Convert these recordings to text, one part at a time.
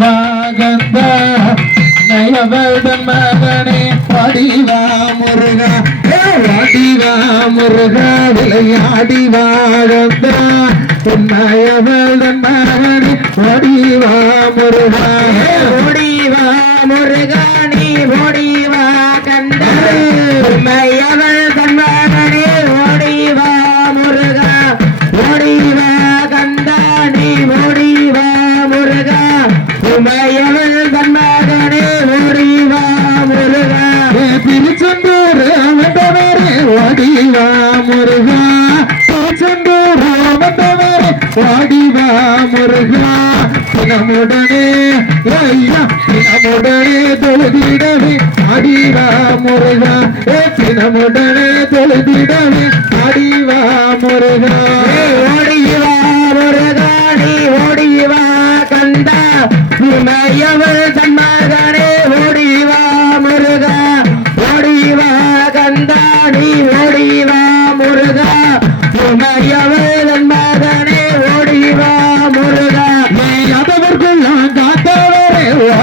பாகந்த நயவர்தன் மகனே படிவா முருகா. ஏ முருகா விளையாடி வாழந்த நயவர்தன் மகனே படிவா முருகா. ஓடிவா முருகா. வாடிவா முருகா திருச்செந்தூர் வந்தவரே வாடிவா முருகா. தினமுடனே ஐயா தினமுடனே தொழுதிடவே அடிவா முருகா. ஏ தினமுடனே தொழுதிடவே அடிவா முருகா.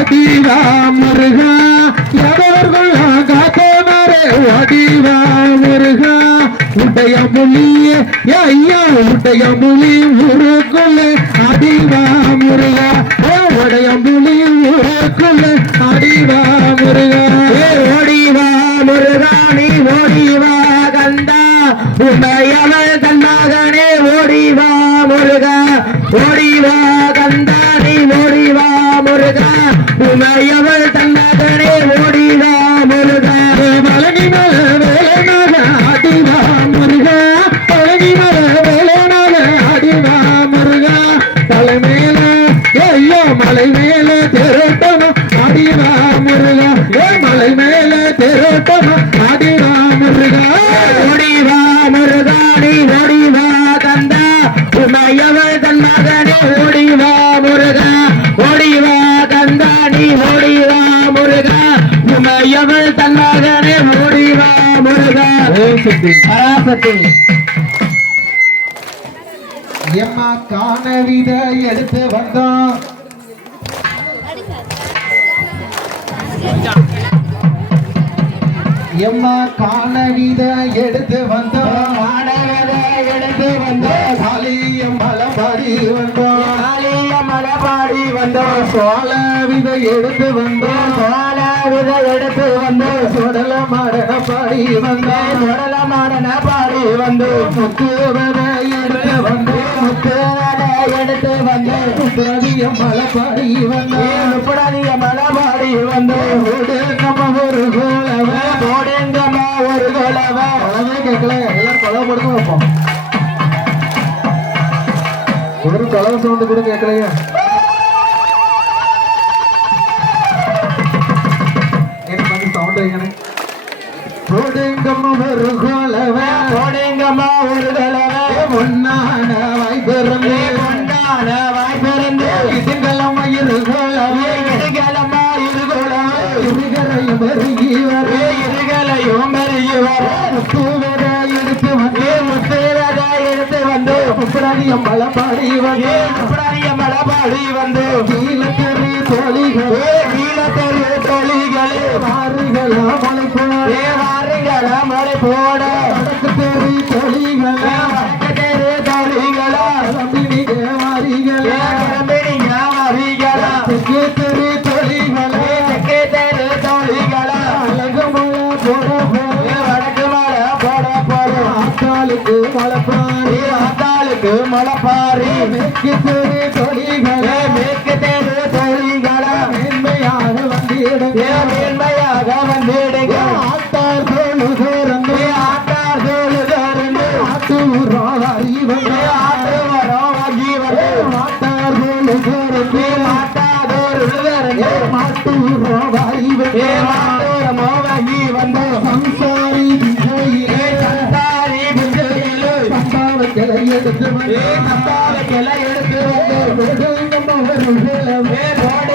காத்தவரே முருகா எவர்கள் காத்தவரே வாடிவா முருகா. உடைய மொழியே ஐயா உடைய மொழி ஊருக்குள்ளே அடிவா முருகா. உடைய மொழி ஊருக்குள்ளே அடிவா முருகா. ஓடிவா முருகா நீ ஓடிவா கந்தா உண்மையவள் பராசக்தி எம்மா காணவித எடுத்து வந்தோம் எம்மா காணவித எடுத்து வந்தோம் ஆடவரை எடுத்து வந்தோம் காளியம் மலபாடி வந்தோம் காளிய மலபாடி வந்தோம் சோழ வித எடுத்து வந்தோம் சோழ வித எடுத்து வந்தோம் சுடல மரண பாடி வந்தே சுடல மரண பாடி வந்தோம் முத்துவர எடுத்து வந்து முத்துவரை எடுத்து வந்து முப்புரதிய மலை பாடி வந்தே வந்தோம் மலை பாடி வந்து ஓடு நம்ம ஒரு கோலவ போடுங்கம்மா ஒரு கோலவ அதான் கேட்கல எல்லாம் கொலை கொடுத்து வைப்போம் ஒரு கொலவை சவுண்டு கூட கேட்கலையா. எனக்கு வந்து சவுண்ட் வைக்கணும் போடுங்கம்மா ஒரு கோலவ போடுங்கம்மா ஒரு கொலவ பொன்னான வாய்ப்பிறந்து பொன்னான வாய்ப்பிறந்து இதுங்கெல்லாம் இரு கோலவ இருகலம்மா இருகோளம் இதுகரையும் பெருகி வர. இருகலையும் பெருகி வர. முத்துவர எடுத்து வந்து. முத்துவரை எடுத்து வந்து. முப்பராணியம் வந்து. மலபாடி வந்து. தோழிகள். கீழத்தெரு தொழிகளே மாறுகளா மலை போட. வாருங்கள மலை போட. வடக்கு தெரு தோழிகள். வடக்கத்தெரு தொழிகளா. தம்பினிக மாறிகளா கிளம்பிடுங்க வரிகளா தெற்கு தெரு தோழிகள். தெற்கத்தெரு தொழிகளா. அழகமல போட போட வடக்கு மலை போட போறோம் ஆத்தாளுக்கு மலைப்பாடி ஆத்தாளுக்கு மலைப்பாரி மேன்மையாக வந்திடுங்க ஆத்தார் தோழுகிறந்து ஆட்டார் தொழுதருந்து ஆத்தூர் அறிவங்க ஆட்டு வரோம் வங்கி வந்து ஆத்தார் தோழுகிறந்து மாட்டாதோர் விழுதருந்து மாட்டூர் அறிவங்க வங்கி வந்து சம்சாரி திசையிலே சந்தாரி சம்பாவங்களை எடுத்து வந்து எடுத்து வேளவே போடுங்கம்மா ஒரு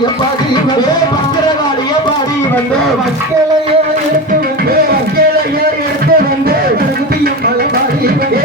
பாடிய பாடி வந்தே பக்தரவாளிய பாடி வந்தே மக்களைய எடுத்து வந்தே. மக்களைய எடுத்து வந்தே. மலகுதிய மலை பாடி வந்தே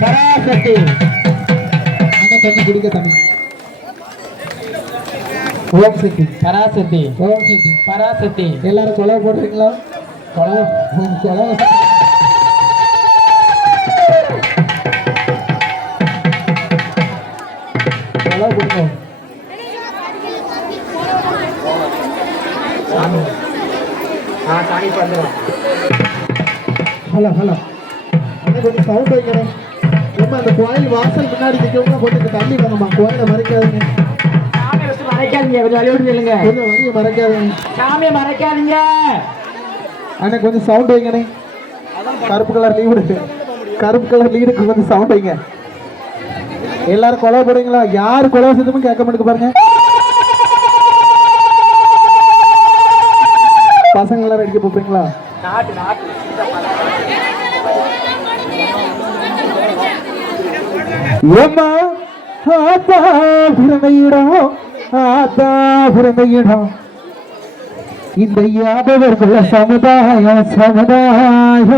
சராசக்தி அங்க தண்ணி குடிக்க தண்ணி பராசக்தி. எல்லாரும் கொலை போடுறீங்களா? ஹலோ ஹலோ கொஞ்சம் சவுண்ட் வைக்கிறேன் அந்த கோயில் வாசல் முன்னாடி நிற்கவங்க தண்ணி வேணுமா கோயிலை மறைக்காதுங்க மறைக்காதீங்க கொஞ்சம் வழியோடு சொல்லுங்க கொஞ்சம் வழியை மறைக்காதீங்க சாமியை மறைக்காதீங்க. அண்ணே கொஞ்சம் சவுண்ட் வைங்கண்ணே கருப்பு கலர் லீவ் கருப்பு கலர் லீடுக்கு கொஞ்சம் சவுண்ட் வைங்க. எல்லாரும் கொலை போடுறீங்களா? யார் கொலை சத்தமும் கேட்க மாட்டுக்கு பாருங்க. பசங்க எல்லாரும் அடிக்க போறீங்களா ஏம்மா ஆத்தா பிறந்த இடம் ஆத்தா பிறந்த இடம். இந்த யாதவர்குல சமுதாயம் சமுதாயம்